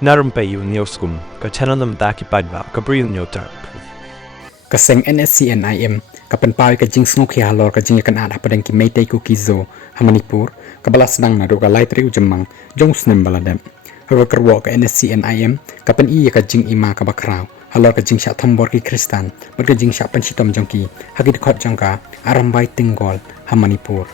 Na Rympei U ka channel nam ta ki padba ka Bri U Hynñiewtrep Kaseng Nscn-Im kapan pawi ka jing snuk hi halor ka jing kan ada padang ki Meitei ku kizo ha Manipur ka balas nang na do ka Leit jemang jong Nscn-Im baladem ha kerwo ka Nscn-Im kapan ka jing ima ka bakrau halor ka jing sha thombor ki Kristan bar ka jing sha panchitom jong ki hagit khot jong ka Arambai Tenggol ha Manipur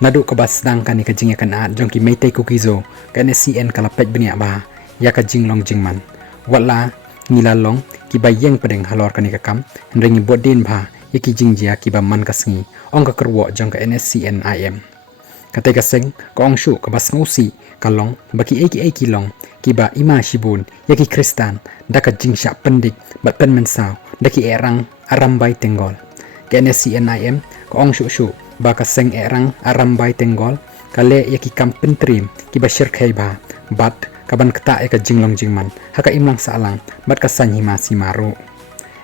nadu ka bas dang kan ka jing kan ad jong ki Meitei ku kizo ka Nscn kala pet benia ba ya ka jing long jing man wala nilalong ki bayeng padeng halor kanika kam hendrengi bodin bha yaki jingjia ki ba man kasngi ong ka kerwo jong ka Nscn-Im katai kaseng ka ong shu ka bas ngusi kalong baki eki long ki ba ima shibun yaki Kristan daka jingsha pendik bat pen mensaw daki erang Arambai Tenggol ka Nscn-Im ka ong shu ba kaseng erang Arambai Tenggol kale yaki kam pentrim ki ba shirkhai ba bat kaban kata ka jinglong jingman haka imlang salang bat ka sanyima simaru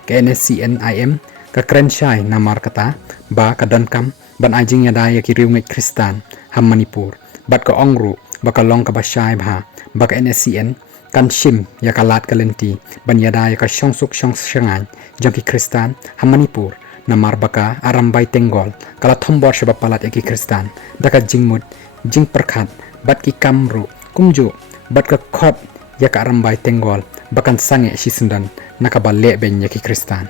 ka Nscn-Im ka krenshai namar kata ba ka dankam ban ajing yada ya ki riungai Kristan ha Manipur bat ka ongru ba ka long ka bashai bha ba ka Nscn kan shim ya ka lat kalenti ban yada ya ka shongsuk shangan jong ki Kristan ha Manipur namar baka Arambai Tenggol kala thombor shaba palat ya ki Kristan daka jingmut jing perkhat bat ki kamru kumju bat ka khot ya ka Arambai Tenggol bakan sange shisundan nakabale ben ya ki Kristan